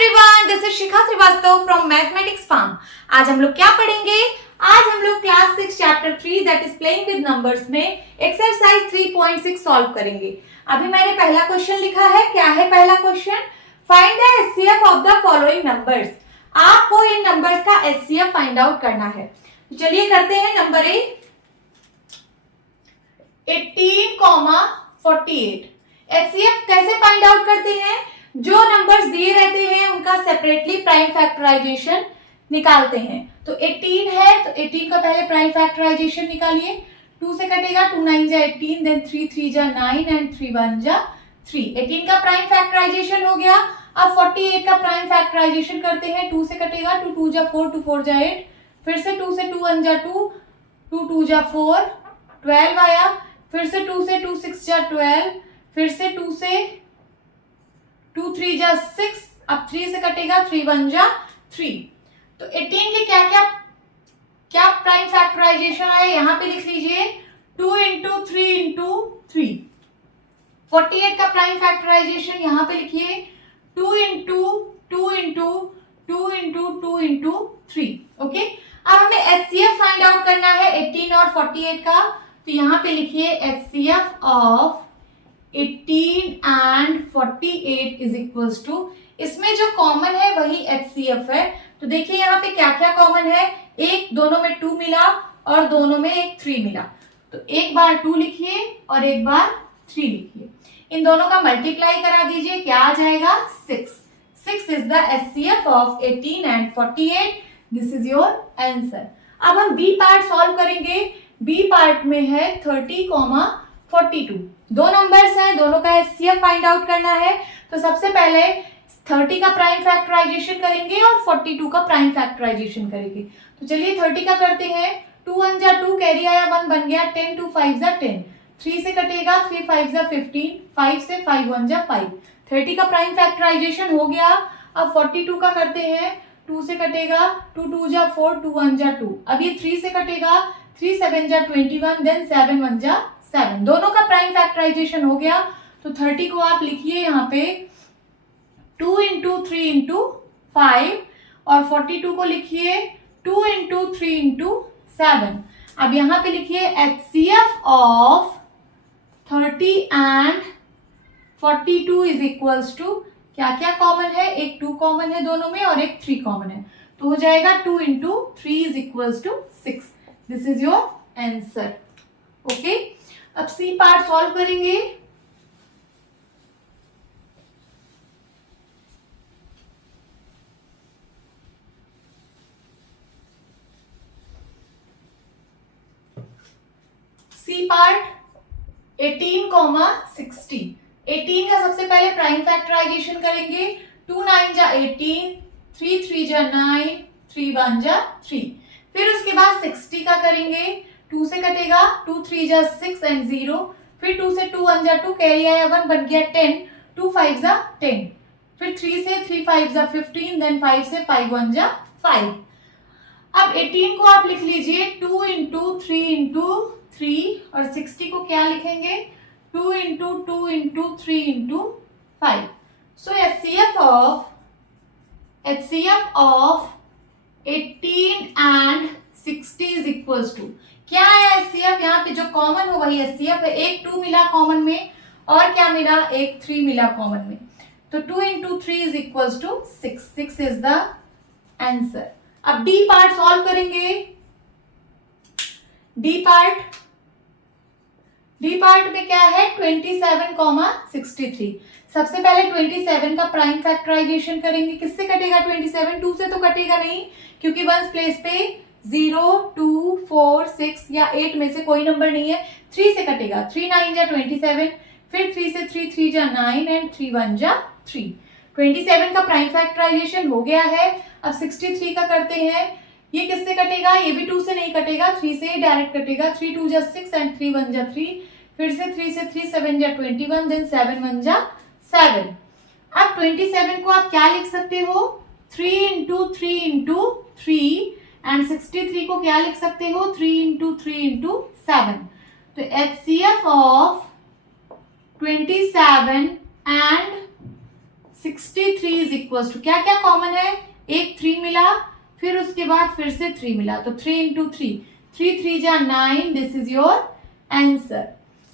Everyone, this is Shikha Srivastava from mathematics farm. आज हम लोग क्या पढ़ेंगे? आज हम लोग class 6 chapter 3 that is playing with numbers में एक्सरसाइज 3.6 सॉल्व करेंगे। अभी मैंने पहला क्वेश्चन लिखा है। क्या है पहला question? Find the HCF of the following numbers. आपको इन नंबर्स का एचसीएफ फाइंड आउट करना है। तो चलिए करते हैं। नंबर 18,48। एचसीएफ कैसे फाइंड आउट करते हैं? जो नंबर्स दिए रहते हैं उनका सेपरेटली प्राइम फैक्टराइजेशन निकालते हैं। तो 18 है तो 18 का पहले प्राइम फैक्टराइजेशन निकालिए। 2 से कटेगा, 2 9 जा 18, देन 3 3 जा 9 एंड 3 1 जा 3। 18 का प्राइम फैक्टराइजेशन हो गया। अब 48 का प्राइम फैक्टराइजेशन करते हैं। 2 से कटेगा, 2 2 जा 4, 2 4 जा 8, फिर से 2 से 2 1 जा 2, 2 2 जा 4, 12 आया। फिर से 2 से 2 6 जा 12, फिर से 2 से 2 3 जा 6, अब 3 से कटेगा, 3 1 जा 3। तो 18 के क्या प्राइम फैक्टराइजेशन आया यहाँ पे लिख लीजिए, 2 इंटू 3 इंटू 3। 48 का प्राइम फैक्टराइजेशन यहाँ पे लिखिए, 2 into 2 into 2 into 2 into 3। Okay, अब हमें एचसीएफ फाइंड आउट करना है 18 और 48 का। तो यहाँ पे लिखिए HCF of 18 and 48 is equals to, इसमें जो कॉमन है वही एचसीएफ है। तो देखिए यहाँ पे क्या क्या कॉमन है। एक दोनों में 2 मिला और दोनों में एक 3 मिला। तो एक बार 2 लिखिए और एक बार 3 लिखिए। इन दोनों का मल्टीप्लाई करा दीजिए, क्या आ जाएगा? 6। 6 is the HCF of 18 and 48। This is your answer. अब हम बी पार्ट सॉल्व करेंगे। बी पार्ट में है 30,42। दो नंबर्स हैं, दोनों का एचसीएफ फाइंड आउट करना है। तो सबसे पहले 30 का प्राइम फैक्टराइजेशन करेंगे और 42 का प्राइम फैक्टराइजेशन करेंगे। तो चलिए 30 का करते हैं। 2 1 जा 2, कैरी आया 1 बन गया 10, 2 5 जा 10, 3 से कटेगा, 3 5 जा 15, 5 से 5 1 जा 5। 30 का प्राइम फैक्टराइजेशन हो गया। अब 42 का करते हैं। 2 से कटेगा, 2 2 जा 4, 2 1 जा 2। अब ये 3 से कटेगा, 3 7 जा 21, देन 7 1 जा 7। दोनों का प्राइम फैक्टराइजेशन हो गया। तो 30 को आप लिखिए यहाँ पे 2 इंटू 3 इंटू 5 और 42 को लिखिए 2 इंटू 3 इंटू 7। अब यहाँ पे लिखिए HCF of 30 and 42 is equals to, क्या क्या कॉमन है? एक 2 कॉमन है दोनों में और एक 3 कॉमन है। तो हो जाएगा 2 into 3 is equals to 6। This is your answer. Okay, अब सी पार्ट सॉल्व करेंगे। C part 18,60। 18 का सबसे पहले प्राइम फैक्टराइजेशन करेंगे। 2 9 जा 18, 3 3 जा 9, 3 1 जा 3। फिर उसके बाद 60 का करेंगे। 2 से कटेगा, 2 3 जा 6 एंड 0, फिर 2 से 2 1 जा 2, कैरी आया 1 बन गया 10, 2 5 जा 10, फिर 3 से 3 5 जा 15, देन 5 से 5 1 जा 5। अब 18 को आप लिख लीजिए 2 इंटू 3 इंटू 3 और 60 को क्या लिखेंगे? 2 into 2 into 3 into 5। So HCF of 18 and 60 is equals to, क्या है एचसीएफ? यहाँ पे जो कॉमन हो वही एचसीएफ है। एक 2 मिला कॉमन में और क्या मिला? एक 3 मिला कॉमन में। तो 2 into 3 is equals to 6। 6 is the answer. अब डी पार्ट सॉल्व करेंगे। डी पार्ट में क्या है? 27,63। सबसे पहले 27 का प्राइम फैक्टराइजेशन करेंगे। किससे कटेगा 27? 2 से तो कटेगा नहीं, क्योंकि वंस प्लेस पे 0 2 4 6 या 8 में से कोई नंबर नहीं है। 3 से कटेगा, 3 9 जा 27, फिर 3 से 3 3 जा 9 एंड 3 1 जा 3। 27 का प्राइम फैक्टराइजेशन हो गया है। अब 63 का करते हैं। ये किससे कटेगा? ये भी 2 से नहीं कटेगा, 3 से ही डायरेक्ट कटेगा। 3 2 जा 6 एंड 3 1 जा 3, फिर से 3 से 3 7 जा 21, देन 7 1 जा 7। अब 27 को आप क्या लिख सकते हो? 3 इंटू 3 इंटू 3 एंड 63 को क्या लिख सकते हो? 3 इंटू 3 इंटू 7। तो HCF of 27 and 63 is equal to, क्या क्या कॉमन है, एक 3 मिला, फिर उसके बाद फिर से 3 मिला, तो 3 इंटू 3, 3 जा 9, दिस इज योर आंसर।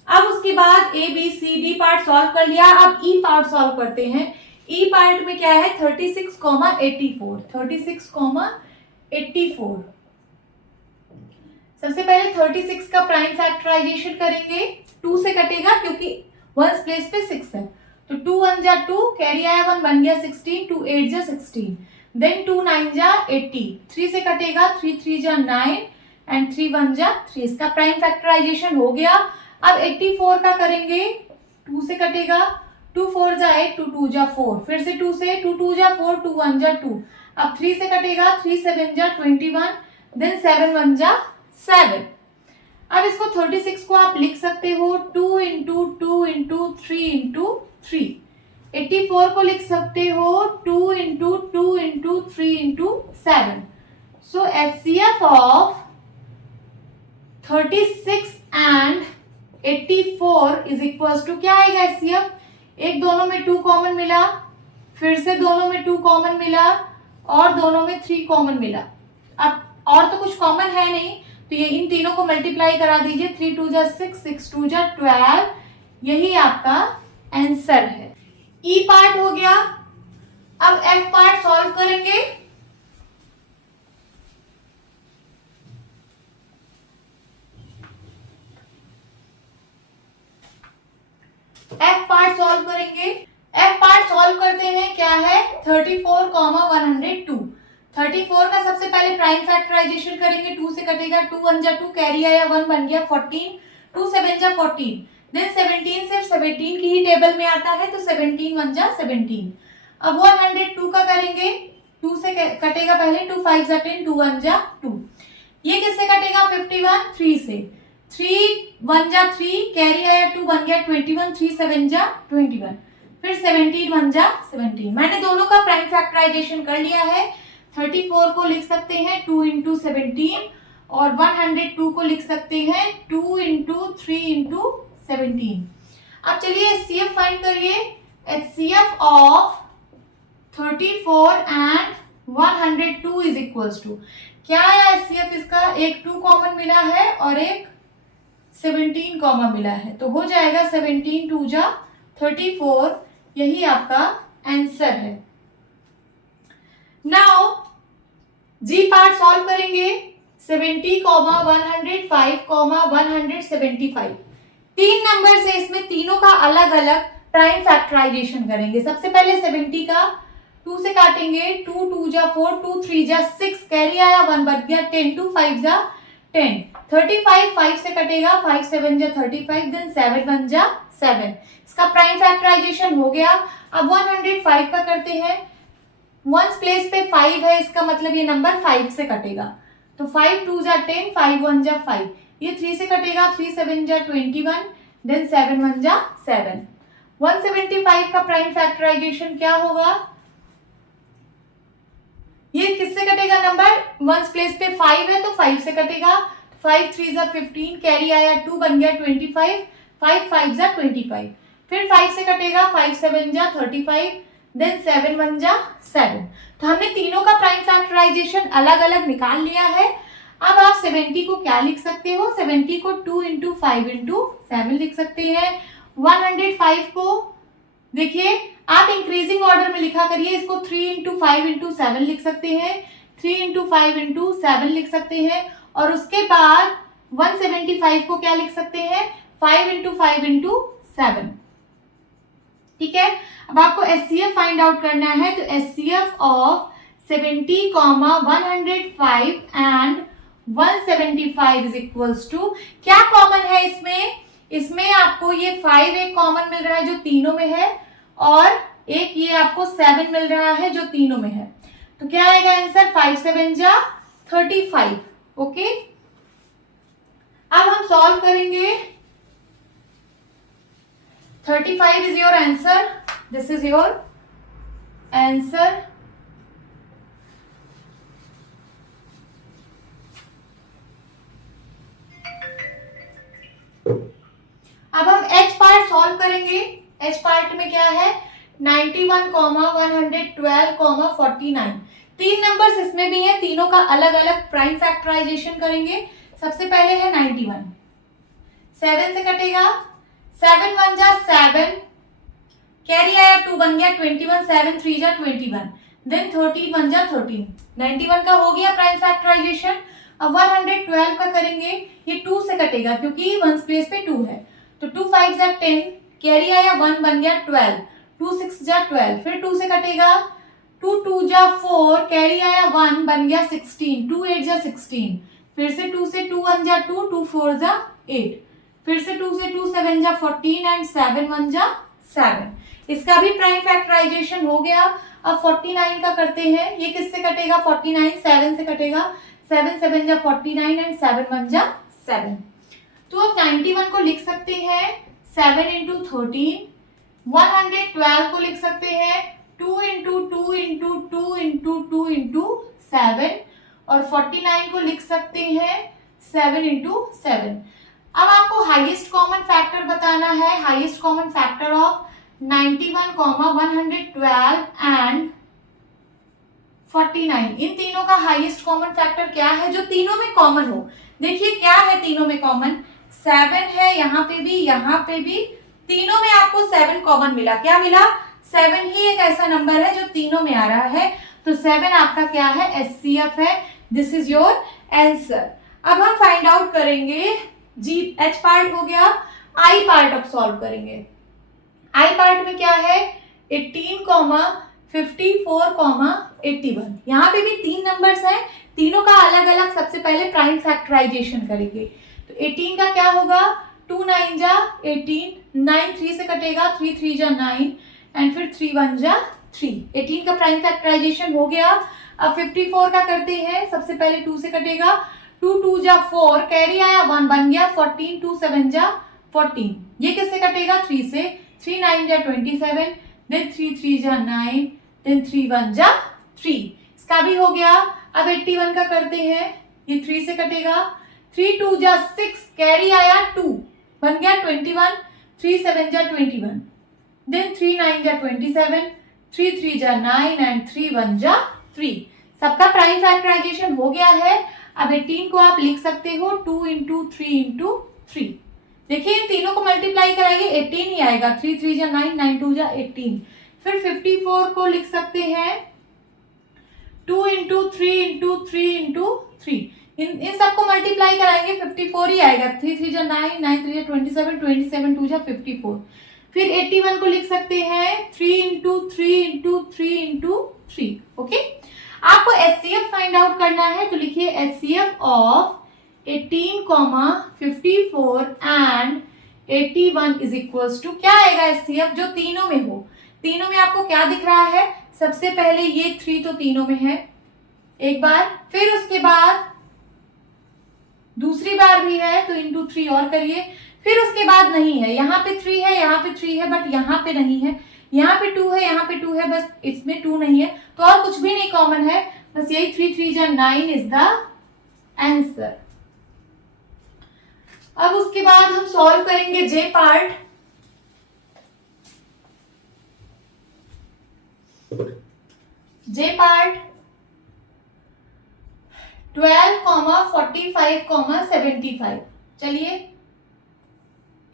अब उसके बाद A B C D part solve कर लिया, अब ई पार्ट सॉल्व करते हैं। ई पार्ट में क्या है, 36,84, 36,84। सबसे पहले 36 का प्राइम फैक्टराइजेशन करेंगे, 2 से कटेगा क्योंकि वंस प्लेस पे 6 है, तो 2 1 जा 2, कैरी आया 1, बन गया 16, 2 8 जा 16, देन 2 9 जा 80, 3 से कटेगा, 3 3 जा 9 एंड 3 1 जा 3, इसका प्राइम फैक्टराइजेशन हो गया। अब 84 का करेंगे, 2 से कटेगा, 2 4 जा 8, 2 2 जा 4, फिर से 2 से, 2 2 जा 4, 2 1 जा 2, अब 3 से कटेगा, 3 7 जा 21, देन 7 1 जा 7। अब इसको 36 को आप लिख सकते हो 2 इंटू 2 इंटू 3 इंटू 3। 84 को लिख सकते हो 2 into 2 into 3 into 7। So HCF of 36 and 84 is equal to, क्या आएगा HCF, एक दोनों में 2 कॉमन मिला, फिर से दोनों में 2 कॉमन मिला, और दोनों में 3 कॉमन मिला। अब और तो कुछ कॉमन है नहीं, तो ये इन तीनों को मल्टीप्लाई करा दीजिए, 3 2 जा 6, 6 2 जा 12, यही आपका आंसर है। ई पार्ट हो गया। अब एफ पार्ट सॉल्व करेंगे। एफ पार्ट सॉल्व करेंगे। एफ पार्ट सॉल्व करते हैं, क्या है, 34,102। 34 का सबसे पहले प्राइम फैक्टराइजेशन करेंगे, 2 से कटेगा, 2 1 जा 2, कैरी आया 1, बन गया 14, 2 7 जा 14, देन 17 सिर्फ 17 की ही टेबल में आता है, तो 17 1 जा 17। अब 102 का करेंगे, 2 से कटेगा पहले, 2 5 जा 10, 2 1 जा 2, ये किससे कटेगा, 51 3 से, 3 1 जा 3, कैरी आया 2, बन गया 21, 3 7 जा 21, फिर 17 1 जा 17। मैंने दोनों का प्राइम फैक्टराइजेशन कर लिया है। 34 को लिख सकते हैं 2 इंटू 17, और 102 को लिख सकते हैं 2 इंटू 3 इंटू 17। अब चलिए HCF फाइंड करिए। HCF of 34 and 102 is equals to, क्या है HCF इसका, एक 2 कॉमन मिला है और एक 17 कॉमन मिला है, तो हो जाएगा 17 2 जा 34, यही आपका आंसर है। नाउ जी पार्ट सॉल्व करेंगे। 70, 105, 175, 3 नंबर से इसमें तीनों का अलग अलग प्राइम फैक्टराइजेशन करेंगे। सबसे पहले 70 का 2 से काटेंगे, 2 2 जा 4, 2 3 जा 6, कैरी आया 1, बच गया 10, 2 5 जा 10, 35 5 से कटेगा, 5 7 जा 35, देन 7 1 जा 7, इसका प्राइम फैक्टराइजेशन हो गया। अब 105 का करते हैं, वंस प्लेस पे 5 है, इसका मतलब ये नंबर 5 से कटेगा, तो 5 2 जा 10, 5 1 जा 5, ये 3 से कटेगा, 3 7 जा 21, देन 7 1 जा 7। 175 का प्राइम फैक्टराइजेशन क्या होगा, ये किससे कटेगा नंबर, वंस प्लेस पे 5 है तो 5 से कटेगा, 5 3 जा 15, कैरी आया 2, बन गया 25, 5 5 जा 25, फिर 5 से कटेगा, 5 7 जा 35, देन 7 1 जा 7। तो हमने तीनों का प्राइम फैक्टराइजेशन अलग अलग निकाल लिया है। अब आप 70 को क्या लिख सकते हो, 70 को 2 इंटू 5 इंटू 7 लिख सकते हैं। 105 को देखिए आप इंक्रीजिंग ऑर्डर में लिखा करिए, इसको 3 इंटू 5 इंटू 7 लिख सकते हैं, 3 इंटू 5 इंटू 7 लिख सकते हैं, और उसके बाद 175 को क्या लिख सकते हैं, 5 इंटू 5 इंटू 7। ठीक है, अब आपको HCF फाइंड आउट करना है, तो HCF of 70, 105 and 175 is equals to, क्या कॉमन है इसमें, इसमें आपको ये 5 एक कॉमन मिल रहा है जो तीनों में है, और एक ये आपको 7 मिल रहा है जो तीनों में है, तो क्या आएगा आंसर, 5 7 जा 35। ओके, अब हम सॉल्व करेंगे। 35 is your answer. This is your answer. अब हम H पार्ट सॉल्व करेंगे। H पार्ट में क्या है, 91, 112, 49। 3 नंबर्स इसमें भी है, तीनों का अलग अलग प्राइम फैक्टराइजेशन करेंगे। सबसे पहले है 91, 7 से कटेगा, 7 1 जा 7, कैरी आया 2 बन गया 21, 7 3 जा 21, देन 13 1 जा 13। 91 का हो गया प्राइम फैक्टराइजेशन। अब 112 का करेंगे, ये 2 से कटेगा क्योंकि वंस प्लेस पे 2 है, तो 2 5 जा 10, कैरी आया 1 बन गया 12, 2 6 जा 12, फिर 2 से कटेगा, 2 2 जा 4, कैरी आया 1 बन गया 16, 2 8 जा 16, फिर से 2 से 2 1 जा 2, 2 4 जा 8, फिर से 2 से 2 7 जा 14 एंड 7 1 जा 7। इसका भी प्राइम फैक्टराइजेशन हो गया। अब 49 का करते हैं, ये किससे कटेगा? 49 7 से कटेगा, 7 7 जा 49 एंड 7 1 जा 7। तो अब 91 को लिख सकते हैं 7 इंटू 13, 112 को लिख सकते हैं 2 इंटू 2 इंटू 2 इंटू 2 इंटू 7, और 49 को लिख सकते हैं 7 इंटू 7। अब आपको हाईएस्ट कॉमन फैक्टर बताना है, highest common factor of 91, 112 and 49। इन तीनों का हाईएस्ट कॉमन फैक्टर क्या है जो तीनों में कॉमन हो? देखिए क्या है तीनों में कॉमन, 7 है, यहाँ पे भी, तीनों में आपको 7 कॉमन मिला। क्या मिला? 7 ही एक ऐसा नंबर है जो तीनों में आ रहा है, तो 7 आपका क्या है? HCF है। This is your answer. अब हम फाइंड आउट करेंगे, जी H पार्ट हो गया, I पार्ट अब सॉल्व करेंगे। I पार्ट में क्या है? 18, 54, 81। यहाँ पे भी 3 नंबर्स हैं, तीनों का अलग अलग सबसे पहले प्राइम फैक्टराइजेशन करेंगे। तो 18 का क्या होगा? 2 9 जा 18, 9 3 से कटेगा, 3 3 जा 9 एंड फिर 3 1 जा 3। 18 का प्राइम फैक्टराइजेशन हो गया। अब 54 का करते हैं, सबसे पहले 2 से कटेगा, 2 2 जा 4, कैरी आया 1 बन गया 14, 2 7 जा 14। ये किससे कटेगा? 3 से, 3 9 जा 27, देन 3 3 जा 9, देन 3 1 जा 3। इसका भी हो गया। अब 81 का करते हैं, ये 3 से कटेगा, 3 2 जा 6, कैरी आया 2 बन गया 21, 3 7 जा 21, देन 3 9 जा 27, 3 3 जा 9 एंड 3 1 जा 3। सबका प्राइम फैक्टराइजेशन हो गया है। अब 18 को आप लिख सकते हो 2 इंटू 3 इंटू 3। देखिए इन तीनों को मल्टीप्लाई कराएंगे 18 ही आएगा, 3 3 जा 9, 9 2 जा 18। फिर 54 को लिख सकते हैं 2 इंटू 3 इंटू 3 इंटू 3। इन सबको मल्टीप्लाई कराएंगे 54 ही आएगा, 3 3 जा 9, 9 3 जा 27, 27 2 जा 54। फिर 81 को लिख सकते हैं 3 इंटू 3 इंटू 3 इंटू 3। ओके, आपको HCF फाइंड आउट करना है, तो लिखिए HCF of 18, 54 and 81 is equals to, क्या आएगा HCF जो तीनों में हो? तीनों में आपको क्या दिख रहा है? सबसे पहले ये 3 तो तीनों में है एक बार, फिर उसके बाद दूसरी बार भी है तो इंटू 3 और करिए, फिर उसके बाद नहीं है, यहाँ पे 3 है, यहाँ पे 3 है, बट यहाँ पे नहीं है, यहाँ पे 2 है, यहाँ पे 2 है, बस इसमें 2 नहीं है, तो और कुछ भी नहीं कॉमन है, बस यही 3 3 जा 9 इज द आंसर। अब उसके बाद हम सॉल्व करेंगे J पार्ट। J part 12, 45, 75। चलिए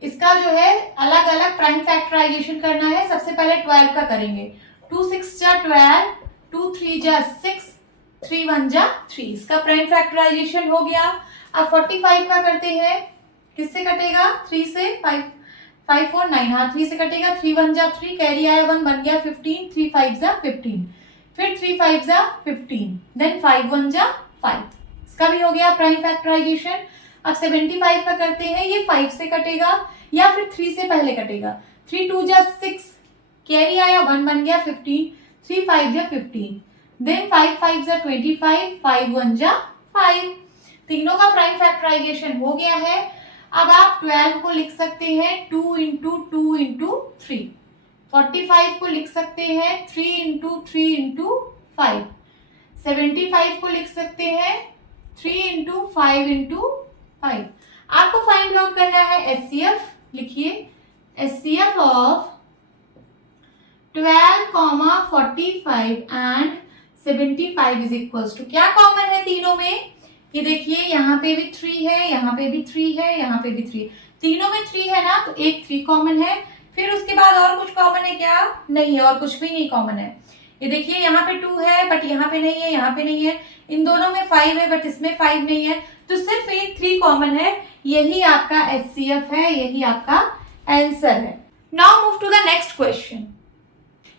इसका जो है अलग अलग प्राइम फैक्टराइजेशन करना है। सबसे पहले 12 का करेंगे, 2 6 जा 12, 2 3 जा 6, 3 1 जा 3। इसका प्राइम फैक्टराइजेशन हो गया। अब 45 का करते हैं, किससे कटेगा? 3 से, 5 5 4 9, हाँ 3 से कटेगा, 3 1 जा 3, कैरी आया 1 बन गया 15, 3 5 जा 15, फिर 3 5 जा 15, देन 5 1 जा 5। इसका भी हो गया प्राइम फैक्टराइजेशन। अब 75 का करते हैं, ये 5 से कटेगा या फिर 3 से पहले कटेगा, 3 2 जा 6, कैरी आया 1 बन गया 15, 3 5 जा 15, देन 5 5 जा 25, 5 1 जा 5। तीनों का प्राइम फैक्टराइजेशन हो गया है। अब आप 12 को लिख सकते हैं 2 इंटू 2 इंटू 3, 45 को लिख सकते हैं 3 इंटू 3 इंटू 5, 75 को लिख सकते हैं 3 इंटू 5 इंटू 5। आपको फाइंड आउट करना है HCF। लिखिए HCF of 12, 45 and 75 is equals to, क्या कॉमन है तीनों में? ये देखिए यहाँ पे भी 3 है, यहाँ पे भी 3 है, यहाँ पे भी 3, तीनों में 3 है ना, तो एक 3 कॉमन है। फिर उसके बाद और कुछ कॉमन है क्या? नहीं है, और कुछ भी नहीं कॉमन है। ये देखिए यहाँ पे 2 है बट यहाँ पे नहीं है, यहाँ पे नहीं है। इन दोनों में 5 है बट इसमें 5 नहीं है, तो सिर्फ ये 3 कॉमन है। यही आपका HCF है, यही आपका आंसर है। Now move to the next question.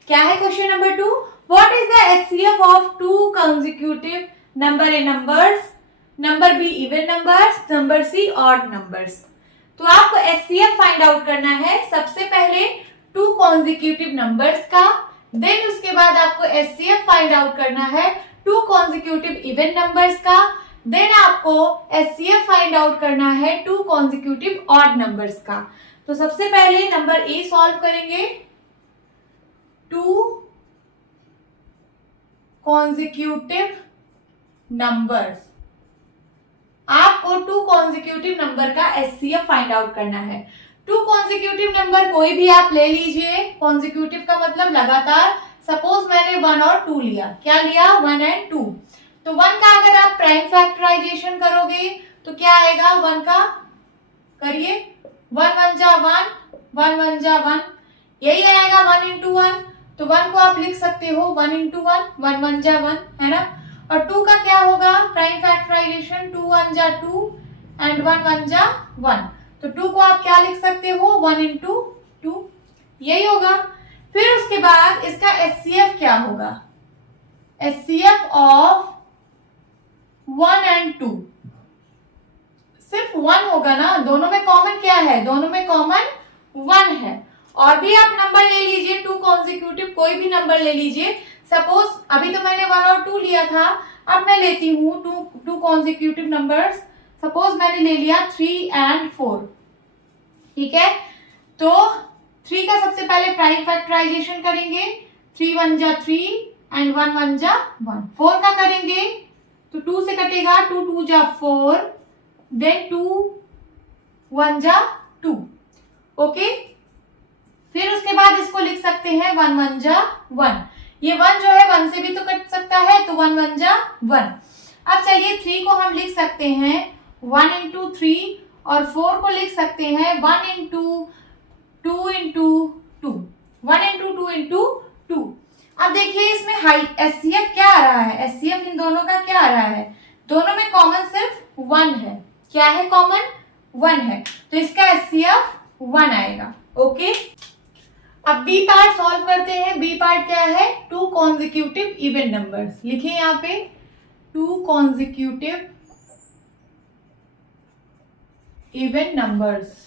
क्या है question number 2? What is the HCF of two consecutive number A numbers, number B even numbers, number C odd numbers. तो आपको HCF फाइंड आउट करना है सबसे पहले टू कॉन्जिक्यूटिव नंबर्स का, then उसके बाद आपको HCF फाइंड आउट करना है टू कॉन्जिक्यूटिव इवन नंबर्स का, देन आपको HCF फाइंड आउट करना है टू कॉन्जिक्यूटिव ऑड नंबर्स का। तो सबसे पहले नंबर ए सॉल्व करेंगे, टू कॉन्जिक्यूटिव नंबर्स। आपको टू कॉन्जिक्यूटिव नंबर का HCF फाइंड आउट करना है। टू कॉन्जिक्यूटिव नंबर कोई भी आप ले लीजिए, कॉन्जिक्यूटिव का मतलब लगातार। सपोज मैंने 1 और 2 लिया, क्या लिया? 1 एंड 2। तो 1 का अगर आप प्राइम फैक्टराइजेशन करोगे तो क्या आएगा? 1 का करिए, 1 1 जा 1, 1 1 जा 1, यही आएगा 1 इंटू 1। तो 1 को आप लिख सकते हो 1 इंटू 1, 1 1 जा 1, है ना। और 2 का क्या होगा? प्राइम फैक्टराइजेशन, 2 1 जा 2 एंड 1 1 जा 1। तो 2 को आप क्या लिख सकते हो? 1 इंटू 2, यही होगा। फिर उसके बाद इसका HCF क्या होगा? HCF ऑफ 1 एंड 2, सिर्फ 1 होगा ना, दोनों में कॉमन क्या है? दोनों में कॉमन 1 है। और भी आप नंबर ले लीजिए, टू कॉन्जिक्यूटिव कोई भी नंबर ले लीजिए। सपोज अभी तो मैंने 1 और 2 लिया था, अब मैं लेती हूँ टू कॉन्जिक्यूटिव नंबर्स। सपोज मैंने ले लिया 3 एंड 4, ठीक है। तो 3 का सबसे पहले प्राइम फैक्टराइजेशन करेंगे, 3 1 जा 3 एंड 1 1 जा 1। 4 का करेंगे तो 2 से कटेगा, 2 2 जा 4, देन 2 1 जा 2, ओके। फिर उसके बाद इसको लिख सकते हैं 1 1 जा 1। ये 1 जो है 1 से भी तो कट सकता है, तो 1 1 जा 1। अब चलिए 3 को हम लिख सकते हैं 1 इंटू 3 और 4 को लिख सकते हैं 1 इंटू 2 इंटू 2, 1 इंटू 2 इंटू 2। अब देखिए इसमें HCF क्या आ रहा है? HCF इन दोनों का क्या आ रहा है? दोनों में कॉमन सिर्फ 1 है। क्या है कॉमन? 1 है, तो इसका HCF 1 आएगा, ओके। अब बी पार्ट सॉल्व करते हैं। बी पार्ट क्या है? Two consecutive even numbers. लिखिए यहाँ पे टू कॉन्जिक्यूटिव इवन नंबर्स।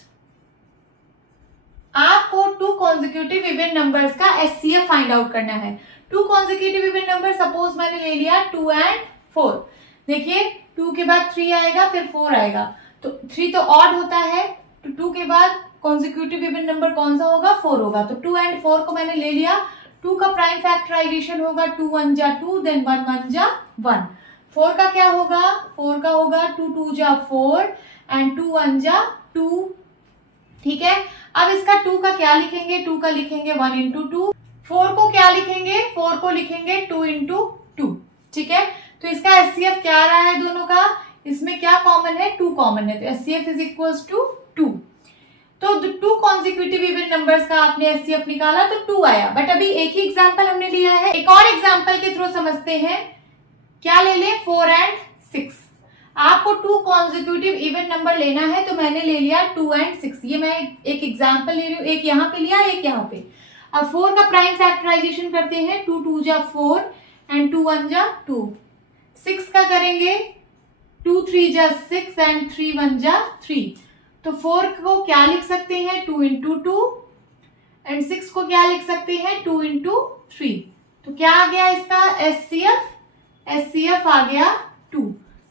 आपको टू कॉन्जिक्यूटिव इवन नंबर्स का HCF फाइंड आउट करना है। Two consecutive even number, suppose मैंने ले लिया 2 एंड 4। देखिए 2 के बाद 3 आएगा, फिर 4 आएगा, तो 3 तो ऑड होता है, तो 2 के बाद कॉन्जिक्यूटिव इवन नंबर कौन सा होगा? 4 होगा। तो 2 एंड 4 को मैंने ले लिया। 2 का प्राइम फैक्टराइजेशन होगा 2 1 जा 2, देन 1 1 जा 1। 4 का क्या होगा? 4 का होगा 2 2 जा 4 एंड 2 1 जा 2, ठीक है। अब इसका 2 का क्या लिखेंगे? 2 का लिखेंगे 1 इंटू 2। 4 को क्या लिखेंगे? 4 को लिखेंगे 2 इंटू 2, ठीक है। तो इसका HCF क्या आ रहा है दोनों का? इसमें क्या कॉमन है? 2 कॉमन है, तो HCF इज इक्वल्स टू 2। तो टू कॉन्जिक्यूटिव इवन नंबर्स का आपने HCF निकाला तो 2 आया। बट अभी एक ही एग्जांपल हमने लिया है, एक और एग्जांपल के थ्रू समझते हैं। क्या ले ले? 4 एंड 6। आपको टू कॉन्जिक्यूटिव इवन नंबर लेना है, तो मैंने ले लिया 2 एंड 6। ये मैं एक एग्जांपल ले रही हूँ, एक यहाँ पे लिया, एक यहाँ पे। अब 4 का प्राइम फैक्टराइजेशन करते हैं, 2 2 जा 4 एंड 2 1 जा 2। 6 का करेंगे 2 3 जा 6 एंड 3 1 जा 3। तो 4 को क्या लिख सकते हैं? 2 इंटू 2 एंड 6 को क्या लिख सकते हैं? 2 इंटू 3। तो क्या आ गया इसका HCF? HCF आ गया 2।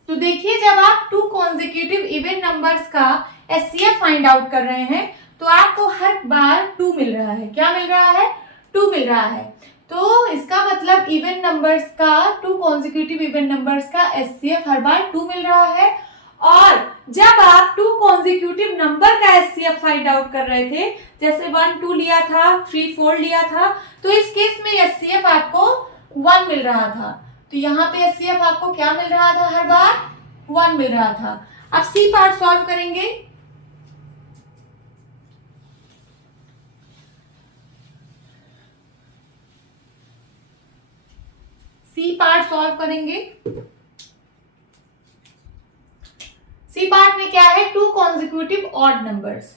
तो देखिए जब आप टू कॉन्जिक्यूटिव इवन नंबर्स का HCF फाइंड आउट कर रहे हैं तो आपको हर बार 2 मिल रहा है। क्या मिल रहा है? 2 मिल रहा है। तो इसका मतलब इवन नंबर्स का, टू कॉन्जिक्यूटिव इवन नंबर्स का HCF हर बार 2 मिल रहा है। और जब आप टू कॉन्जिक्यूटिव नंबर का एचसीएफ फाइंड आउट कर रहे थे, जैसे 1 2 लिया था, 3 4 लिया था, तो इस केस में एचसीएफ आपको 1 मिल रहा था। तो यहाँ पे एचसीएफ आपको क्या मिल रहा था, हर बार 1 मिल रहा था। अब सी पार्ट सॉल्व करेंगे। सी पार्ट सॉल्व करेंगे। सी पार्ट में क्या है, two consecutive odd numbers,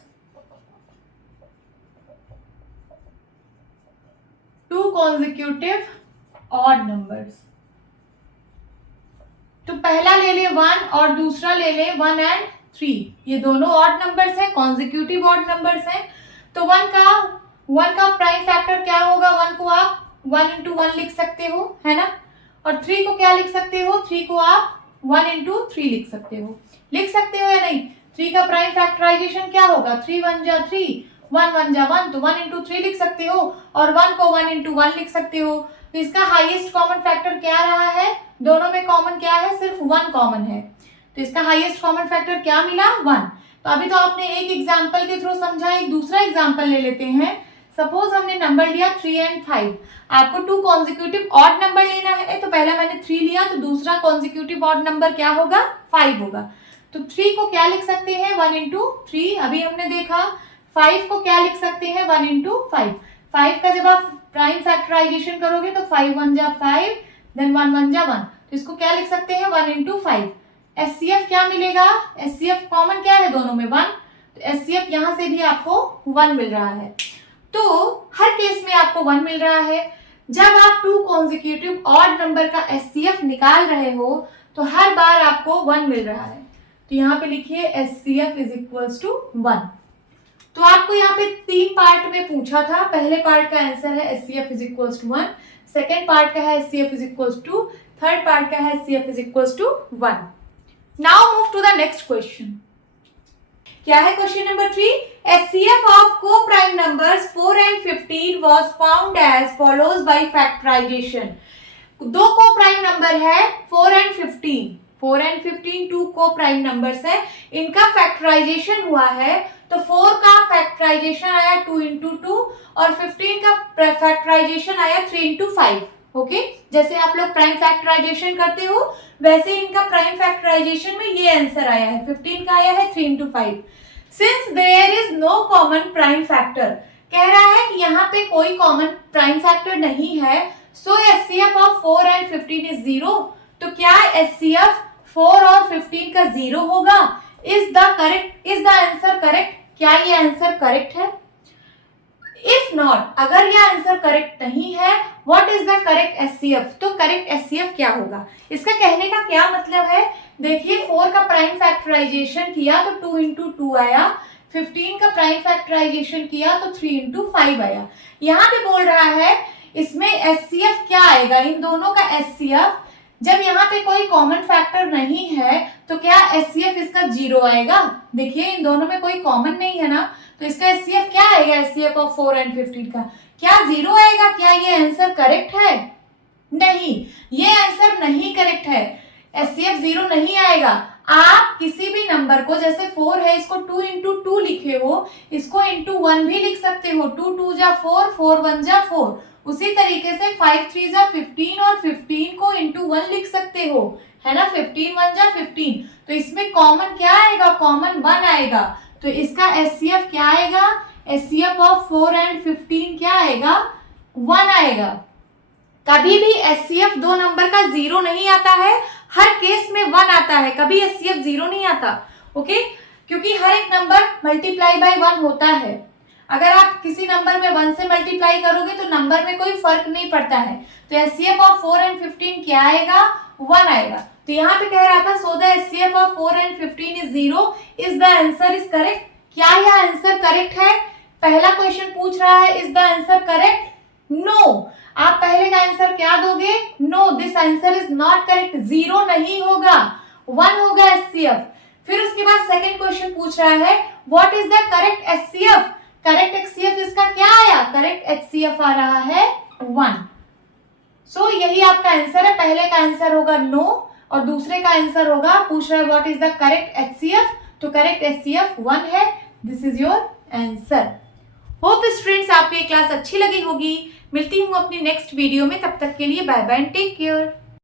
two consecutive odd numbers. तो पहला ले ले 1 और दूसरा ले ले 1 एंड 3, ये दोनों ऑड नंबर्स है, कॉन्जिक्यूटिव ऑड नंबर्स हैं। तो 1 का प्राइम फैक्टर क्या होगा, 1 को आप 1 into 1 लिख सकते हो, है ना। और 3 को क्या लिख सकते हो, 3 को आप 1 into 3 लिख सकते हो या नहीं। 3 का प्राइम फैक्टराइजेशन क्या होगा, 3 1 जा 3, 1 1 जा 1, तो 1 into 3 लिख सकते हो, और 1 को 1 into 1 लिख सकते हो। तो इसका हाईएस्ट कॉमन फैक्टर क्या रहा है, दोनों में कॉमन क्या है, सिर्फ 1 कॉमन है। तो इसका हाईएस्ट कॉमन फैक्टर क्या मिला, 1। तो अभी तो आपने एक एग्जांपल के थ्रू समझा, एक दूसरा एग्जांपल ले लेते हैं। सपोज हमने नंबर लिया 3 एंड 5, आपको टू कॉन्जिक्यूटिव ऑड नंबर लेना है। तो पहला मैंने 3 लिया, तो दूसरा कॉन्जिक्यूटिव ऑड नंबर क्या होगा, 5 होगा। तो 3 को क्या लिख सकते हैं, 1 into 3, अभी हमने देखा। 5 को क्या लिख सकते हैं, 1 into 5। 5 का जब आप प्राइम फैक्टराइजेशन करोगे तो 5 1 जा 5, देन 1 1 जा 1, तो इसको क्या लिख सकते हैं, 1 into 5। एचसीएफ क्या मिलेगा, एचसीएफ कॉमन क्या है दोनों में, 1, तो एचसीएफ यहां से भी आपको 1 मिल रहा है। तो हर केस में आपको 1 मिल रहा है। जब आप टू कॉन्जिक्यूटिव ऑड नंबर का एचसीएफ निकाल रहे हो तो हर बार आपको 1 मिल रहा है। तो यहाँ पे लिखिए एचसीएफ इज इक्वल्स टू 1। तो आपको यहाँ पे 3 पार्ट में पूछा था। पहले पार्ट का आंसर है HCF is equals to 1, second part का है HCF is equals to 2, third part का है HCF is equals to 1। Now move to the next question. क्या है question number 3, HCF of coprime numbers 4 and 15 was found as follows by factorization। दो को prime number है 4 and 15, 4 and 15 to को prime numbers है, इनका factorisation हुआ है। तो 4 का फैक्टराइजेशन आया 2 into 2 और 15 का फैक्टराइजेशन आया 3 into 5। ओके, जैसे आप लोग प्राइम फैक्टराइजेशन करते हो वैसे इनका प्राइम फैक्टराइजेशन में ये आंसर आया है, 15 का आया है 3 into 5। Since there is no common prime factor, कह रहा है कि यहाँ पे कोई कॉमन प्राइम फैक्टर नहीं है, सो एचसीएफ ऑफ 4 and 15 इज 0। तो क्या एचसीएफ 4 और 15 का 0 होगा? Is the answer correct? क्या ये आंसर करेक्ट है? इफ नॉट, अगर यह आंसर करेक्ट नहीं है, what is the correct HCF? तो करेक्ट एचसीएफ क्या होगा? इसका कहने का क्या मतलब है, देखिए 4 का प्राइम फैक्टराइजेशन किया तो 2 into 2 आया, 15 का प्राइम फैक्टराइजेशन किया तो 3 into 5 आया। यहाँ पे बोल रहा है इसमें एचसीएफ क्या आएगा, इन दोनों का एचसीएफ। जब यहाँ पे कोई कॉमन फैक्टर नहीं है तो क्या एचसीएफ इसका 0 आएगा? देखिए इन दोनों में कोई कॉमन नहीं है ना, तो इसका एचसीएफ क्या आएगा, एचसीएफ ऑफ 4 and 15 का क्या 0 आएगा? क्या ये आंसर करेक्ट है? नहीं, ये आंसर नहीं करेक्ट है, एचसीएफ 0 नहीं आएगा। आप किसी भी नंबर को, जैसे 4 है इसको 2 into 2 लिखे हो, इसको into 1 भी लिख सकते हो, 2 2 जा 4, 4 1 जा 4। उसी तरीके से 5 3 जा 15 और 15 को into 1 लिख सकते हो, है ना, 15 1 जा 15। तो इसमें कॉमन क्या आएगा, कॉमन 1 आएगा। तो इसका एचसीएफ क्या आएगा, एचसीएफ ऑफ 4 and 15 क्या आएगा, 1 आएगा। कभी भी एचसीएफ दो नंबर का 0 नहीं आता है, हर केस में 1 आता है, कभी एचसीएफ 0 नहीं आता। ओके, क्योंकि हर एक नंबर मल्टीप्लाई बाय 1 होता है। अगर आप किसी नंबर में 1 से मल्टीप्लाई करोगे तो नंबर में कोई फर्क नहीं पड़ता है। तो एचसीएफ ऑफ 4 and 15 क्या आएगा, 1 आएगा। तो यहाँ पे कह रहा था so the HCF of 4 and 15 is 0, is the answer is correct. क्या यह आंसर करेक्ट है? पहला क्वेश्चन पूछ रहा है is the answer correct? No. आप पहले का आंसर क्या दोगे, no, this answer is not correct, 0 नहीं होगा, 1 होगा एचसीएफ। फिर उसके बाद सेकंड क्वेश्चन पूछ रहा है what is the correct HCF? Correct HCF इसका क्या आया, करेक्ट एचसीएफ आ रहा है 1। सो यही आपका आंसर है, पहले का आंसर होगा नो और दूसरे का आंसर होगा, पूछ रहा है what is the correct HCF, तो करेक्ट HCF 1 है। This is your answer. Hope students आपको ये क्लास अच्छी लगी होगी। मिलती हूँ अपनी नेक्स्ट वीडियो में, तब तक के लिए bye bye and take care.